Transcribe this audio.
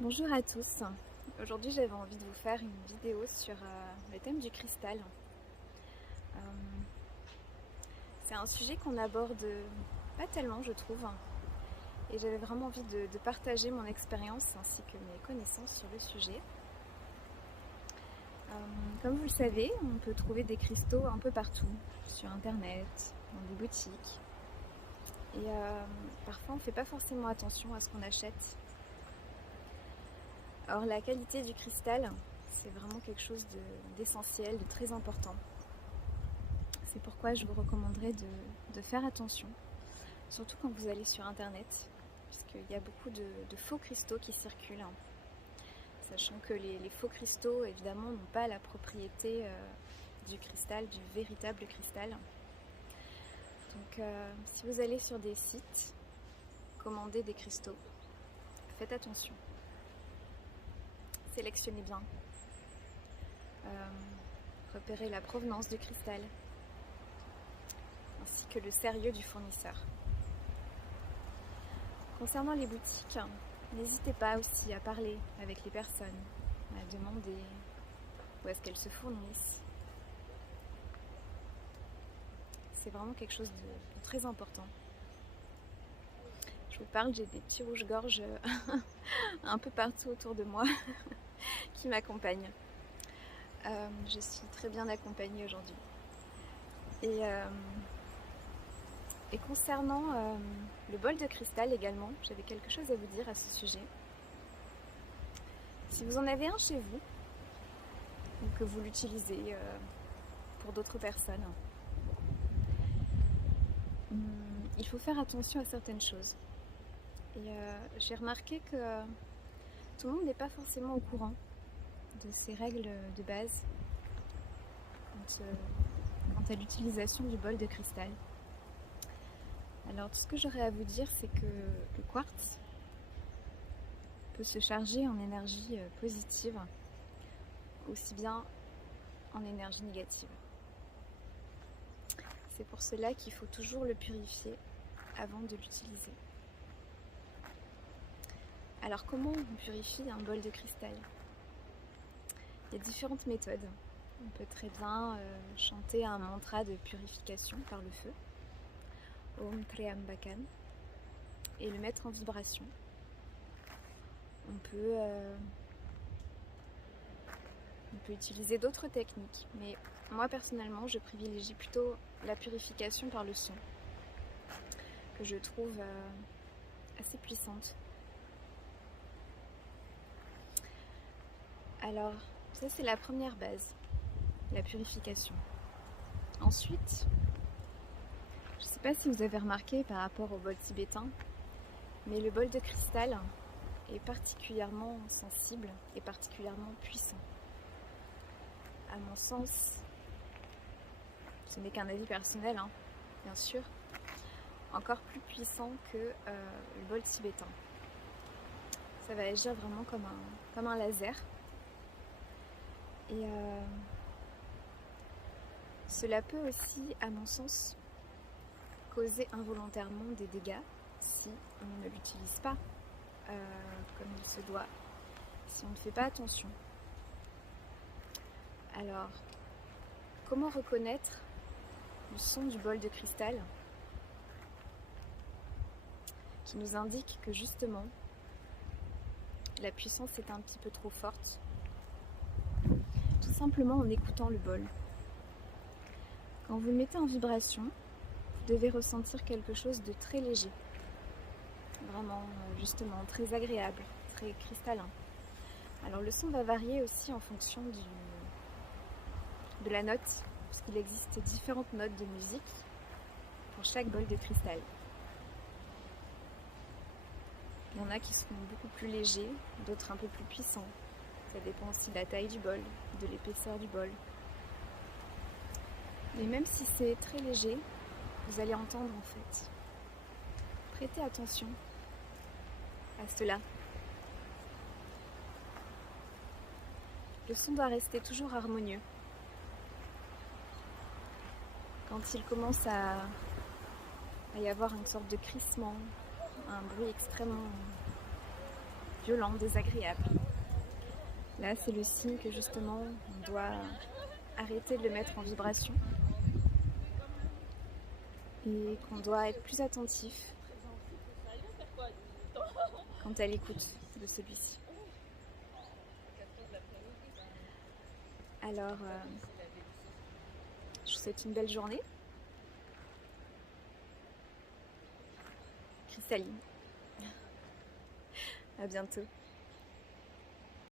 Bonjour à tous. Aujourd'hui j'avais envie de vous faire une vidéo sur le thème du cristal. Euh, c'est un sujet qu'on aborde pas tellement je trouve, et j'avais vraiment envie de partager mon expérience ainsi que mes connaissances sur le sujet. Comme vous le savez, on peut trouver des cristaux un peu partout, sur internet, dans des boutiques. Et parfois on ne fait pas forcément attention à ce qu'on achète. Or la qualité du cristal, c'est vraiment quelque chose d'essentiel, de très important. C'est pourquoi je vous recommanderais de faire attention, surtout quand vous allez sur internet, puisqu'il y a beaucoup de faux cristaux qui circulent, sachant que les faux cristaux évidemment n'ont pas la propriété du cristal, du véritable cristal. Donc si vous allez sur des sites, commander des cristaux, faites attention. Sélectionnez bien, repérez la provenance du cristal, ainsi que le sérieux du fournisseur. Concernant les boutiques, n'hésitez pas aussi à parler avec les personnes, à demander où est-ce qu'elles se fournissent. C'est vraiment quelque chose de très important. Je vous parle, j'ai des petits rouges-gorges un peu partout autour de moi qui m'accompagnent. Je suis très bien accompagnée aujourd'hui. Et concernant le bol de cristal également, j'avais quelque chose à vous dire à ce sujet. Si vous en avez un chez vous, ou que vous l'utilisez pour d'autres personnes, il faut faire attention à certaines choses. Et j'ai remarqué que tout le monde n'est pas forcément au courant de ces règles de base quant à l'utilisation du bol de cristal. Alors tout ce que j'aurais à vous dire, c'est que le quartz peut se charger en énergie positive, aussi bien en énergie négative. C'est pour cela qu'il faut toujours le purifier avant de l'utiliser. Alors comment on purifie un bol de cristal ? Il y a différentes méthodes. On peut très bien chanter un mantra de purification par le feu, Om Triambakan, et le mettre en vibration. On peut utiliser d'autres techniques, mais moi personnellement je privilégie plutôt la purification par le son, que je trouve assez puissante. Alors ça c'est la première base, la purification. Ensuite, je ne sais pas si vous avez remarqué par rapport au bol tibétain, mais le bol de cristal est particulièrement sensible et particulièrement puissant. À mon sens, ce n'est qu'un avis personnel, bien sûr, encore plus puissant que le bol tibétain. Ça va agir vraiment comme un laser. Et cela peut aussi, à mon sens, causer involontairement des dégâts si on ne l'utilise pas comme il se doit, si on ne fait pas attention. Alors, comment reconnaître le son du bol de cristal qui nous indique que justement la puissance est un petit peu trop forte? Tout simplement en écoutant le bol. Quand vous le mettez en vibration, vous devez ressentir quelque chose de très léger, vraiment justement très agréable, très cristallin. Alors le son va varier aussi en fonction de la note, puisqu'il existe différentes notes de musique pour chaque bol de cristal. Il y en a qui seront beaucoup plus légers, d'autres un peu plus puissants. Ça dépend aussi de la taille du bol, de l'épaisseur du bol. Mais même si c'est très léger, vous allez entendre en fait. Prêtez attention à cela. Le son doit rester toujours harmonieux. Quand il commence à y avoir une sorte de crissement, un bruit extrêmement violent, désagréable. Là, c'est le signe que justement, on doit arrêter de le mettre en vibration et qu'on doit être plus attentif quant à l'écoute de celui-ci. Alors, je vous souhaite une belle journée. Cristalline. À bientôt.